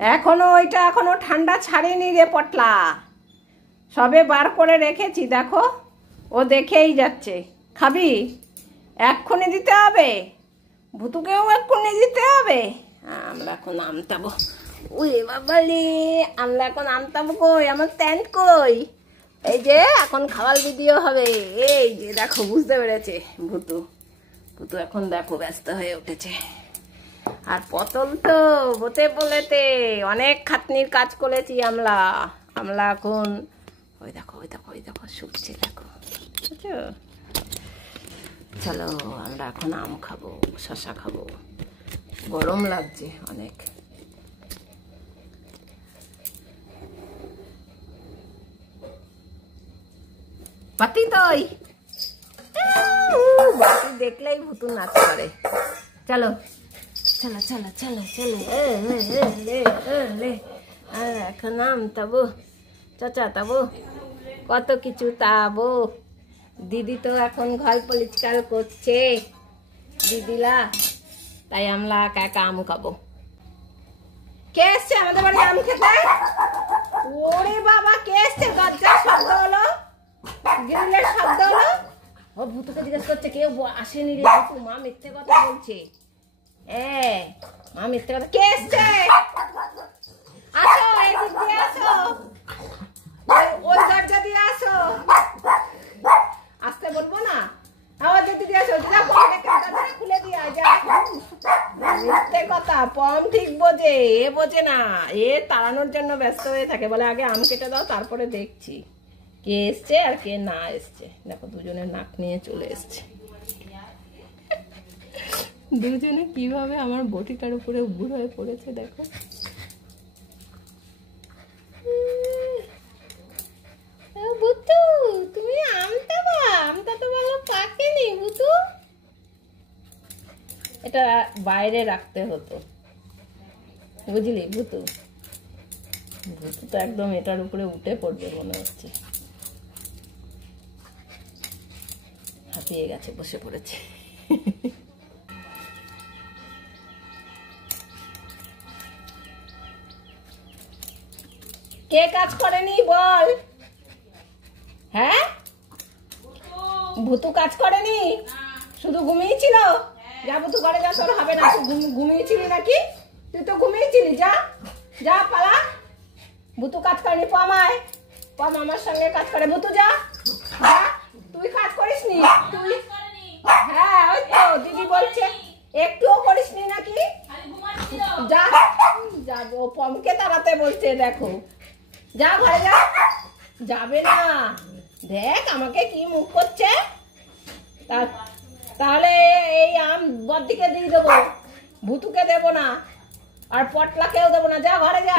এখনো ঠান্ডা ছাড়েনি রে পটলা, সবে বার করে রেখেছি দেখো, ও দেখেই যাচ্ছে। খাবি? এক্ষুনি দিতে হবে, ভুতুকেও এক্ষুনি দিতে হবে। আমরা এখন আমতাবো। ওই বাবা রে, আমরা এখন আমতাবো কই? আমার প্যান্ট কই? এই যে এখন খাওয়ার ভিডিও হবে। এই যে দেখো, বুঝতে পেরেছে ভুতু। ভুতু এখন দেখো ব্যস্ত হয়ে উঠেছে। আর পটল তো হতে বলেতে অনেক খাটনির কাজ করেছি আমরা। এখন ওই দেখো শুকছে দেখো, বুঝছো? চলো আমরা এখন আম খাবো, শসা খাবো। গরম লাগছে অনেক। বাতি তই বাতি দেখলেই ভুতু নাচ করে। চলো চলো চলো চলো চলো, এখন আম তাবো, চাচা তাবো, কত কিছু তাবো। দিদি তো এখন ঘর পরিষ্কার করছে দিদিলা, তাই আমরা একা একা আম খাবো। কে এসছে আমাদের বাড়ি আম খেতে? ওরে বাবা, কে এসছে? দরজার শব্দ হলো, গ্রিলের শব্দ হলো। ও ভুতুকে জিজ্ঞেস করছে কেউ আসেনি রে ভুতু, মা মিথ্যে কথা বলছে। মা মিথ্যে কথা। কে এসছে? আসো, এই দিক দিয়ে আসো, ওই দরজা দিয়ে আসো। আসতে বলবো না, আবার যদি দিয়ে আসো, খুলে দিয়া মিথ্যে কথা। পম ঠিক বোঝে, এ বোঝে না, এ তাড়ানোর জন্য ব্যস্ত হয়ে থাকে। বলে আগে আম কেটে দাও, তারপরে দেখছি কে এসছে আর কে না এসছে। দেখো দুজনের নাক নিয়ে চলে এসছে। দুজনে কিভাবে আমার বটিটার উপরে উবুর হয়ে পড়েছে দেখো। ভুতু তুমি আমটা তো ভালো পাকেনি ভুতু। এটা বাইরে রাখতে হতো, বুঝলি ভুতু? ভুতু তো একদম এটার উপরে উঠে পড়বে মনে হচ্ছে। হাঁপিয়ে গেছে, বসে পড়েছে। কে কাজ করেনি বল? হ্যাঁ, ভুতু কাজ করেনি, শুধু ঘুমিয়েছিল। যা ভুতু ঘরে যা, তোর হবে না। ঘুমিয়েছিলি নাকি? তুই তো ঘুমিয়েছিলি, যা যা পালা। ভুতু কাজ করেনি, পমায় পম আমার সঙ্গে কাজ করে। ভুতু যা যা, তুই কাজ করিস নি? তুই হ্যাঁ, ওই তো দিদি বলছে একটুও করিস নি নাকি? যা যা, ও পমকে তাড়াতে বলছে দেখো। যা ঘরে যা। যাবে না, দেখ আমাকে কি মুখ করছে। তাহলে এই আম বদ্দিকে দিয়ে দেবো, ভুতুকে দেবো না, আর পটলাকেও দেবো না। যা ঘরে যা।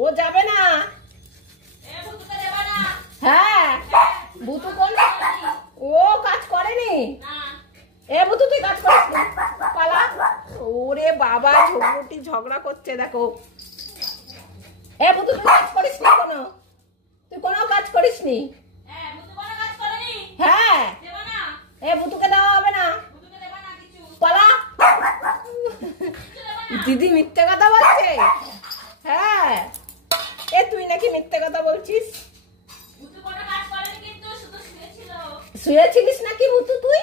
ও যাবে না। হ্যাঁ, ভুতু কোন? ও কাজ করেনি। এ ভুতু তুই কাজ করিস নি, পালা। ওরে বাবা, ঝগড়া করছে দেখো। এ ভুতু তুই কাজ করিস নি কোনো? তুই কোনো কাজ করিস নি? হ্যাঁ, এ ভুতুকে দেওয়া হবে না, পালা। দিদি মিথ্যে কথা বলছে। হ্যাঁ, এ তুই নাকি মিথ্যে কথা বলছিস? শুয়েছিলিস নাকি ভুতু তুই?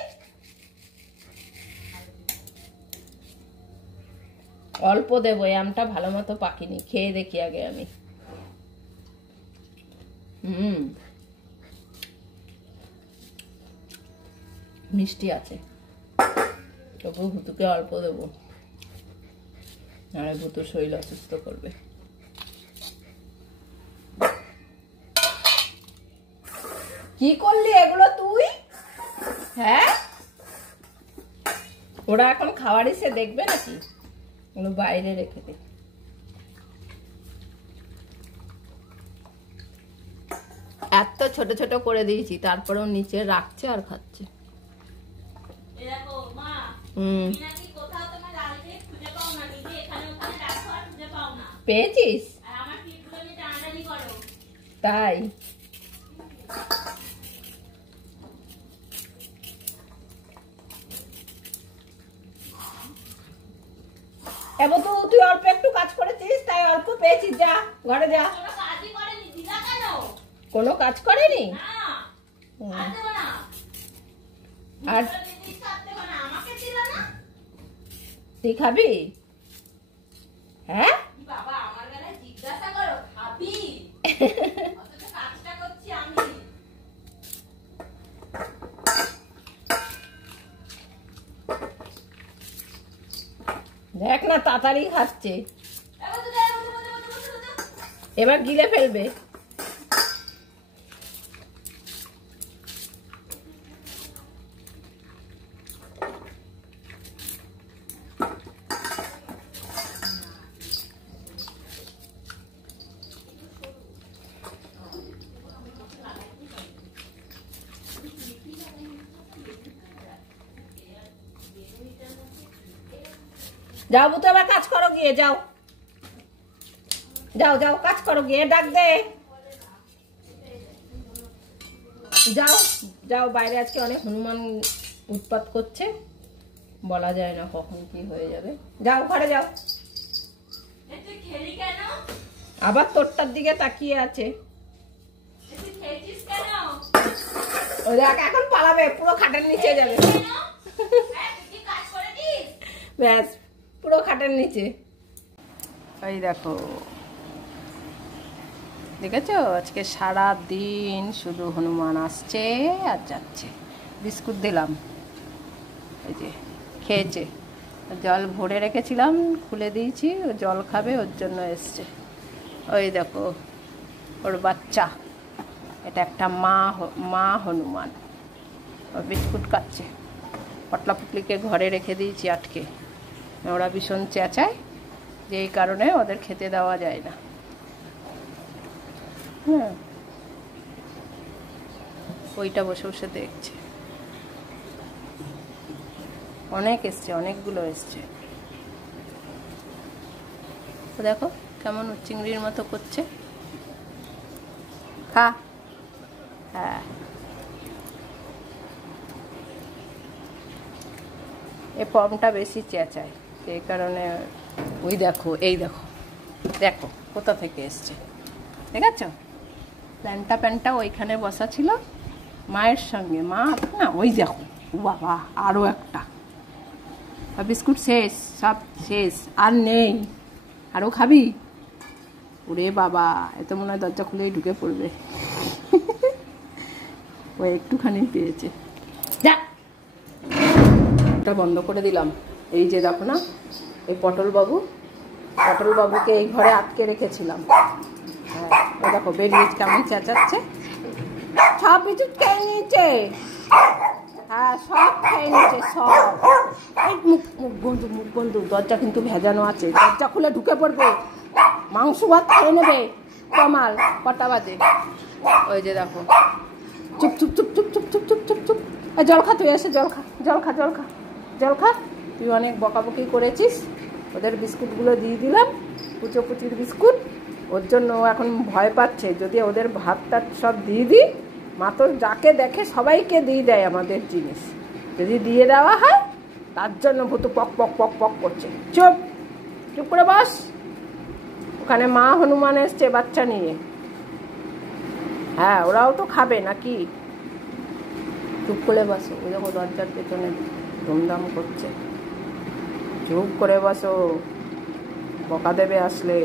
অল্প দেবো, আমটা ভালো মতো পাকিনি, খেয়ে দেখি আগে আমি। মিষ্টি আছে, তবু ভুতুকে অল্প দেবো, নাহলে ভুতুর শরীর অসুস্থ করবে। কি করলি এগুলো তুই? হ্যাঁ, ওরা এখন খাওয়ার এসে দেখবে নাকি? ওগুলো বাইরে রেখে দে। এত ছোট ছোট করে দিয়েছি, তারপরেও নিচে রাখছে আর খাচ্ছে। পেয়েছিস? তাই এবার তো তুই অল্প একটু কাজ করেছিস, তাই পেয়েছি, যা ঘরে যা। কোনো কাজ করেনি? আর তুই খাবি? হ্যাঁ দেখ না তাড়াতাড়ি খাচ্ছে, এবার গিলে ফেলবে। যাও বুতো, এবার কাজ করো গিয়ে, যাও যাও যাও কাজ করো গিয়ে, ডাক দে, যাও যাও। বাইরে আজকে অনেক হনুমান উৎপাত করছে, বলা যায় না কখন কি হয়ে যাবে। যাও ঘরে যাও। আবার তোরটার দিকে তাকিয়ে আছে। ও দেখ এখন পালাবে, পুরো খাটের নিচে যাবে। ব্যাস পুরো খাটের নিচে। এই দেখো, দেখেছো আজকে সারা দিন শুধু হনুমান আসছে আর যাচ্ছে। বিস্কুট দিলাম, এই যে খেয়েছে। জল ভরে রেখেছিলাম, খুলে দিয়েছি, ও জল খাবে, ওর জন্য এসছে। ওই দেখো ওর বাচ্চা, এটা একটা মা হনুমান, ও বিস্কুট খাচ্ছে। পটলা পুটলিকে ঘরে রেখে দিয়েছি আটকে, ওরা ভীষণ চেঁচায়, যে এই কারণে ওদের খেতে দেওয়া যায় না। হ্যাঁ ওইটা বসে বসে দেখছে। অনেক এসছে, অনেকগুলো এসছে। তো দেখো কেমন চিংড়ির মতো করছে। খা। হ্যাঁ এই পমটা বেশি চেঁচায়, সেই কারণে। ওই দেখো, এই দেখো, দেখো কোথা থেকে এসছে, দেখেছো? প্যান্টটা ওইখানে বসা ছিল মায়ের সঙ্গে, মা না, ওই দেখো, বাবা আরও একটা। বিস্কুট শেষ, সব শেষ, আর নেই। আরও খাবি? ওরে বাবা, এত মনে হয় দরজা খুলেই ঢুকে পড়বে। ও একটুখানি পেয়েছে, যা। ওটা বন্ধ করে দিলাম। এই যে দেখো না, এই পটলবাবুকে এই ঘরে আটকে রেখেছিলাম। হ্যাঁ ও দেখো বেরিয়ে কেমন চেঁচাচ্ছে। সব কিছু খেয়ে নিয়েছে, হ্যাঁ সব খেয়ে নিয়েছে, সব। এই মুখ বন্ধু, দরজা কিন্তু ভেজানো আছে, দরজা খুলে ঢুকে পড়বে, মাংস ভাত খেয়ে নেবে। কমাল, কটা বাজে? ওই যে দেখো, চুপ চুপ চুপ চুপ চুপ চুপ চুপ চুপ চুপ। জল খা, তুই এসে জল খা, জল খা, জল খা, জল খা। তুই অনেক বকাবকি করেছিস, ওদের বিস্কুটগুলো দিয়ে দিলাম, পুচির বিস্কুট। ওর জন্য ও এখন ভয় পাচ্ছে, যদি ওদের ভাতটা সব দিয়ে দিই, মা তো যাকে দেখে সবাইকে দিয়ে দেয় আমাদের জিনিস, যদি দিয়ে দেওয়া হয় তার জন্য ভূতু পক পক পক পক করছে। চুপ চুপ করে বস। ওখানে মা হনুমান এসছে বাচ্চা নিয়ে। হ্যাঁ ওরাও তো খাবে নাকি? চুপ করে বসো। ওই দেখো দরজার পেছনে ধুমধাম করছে, চুপ করে বসো, বকা দেবে আসলে।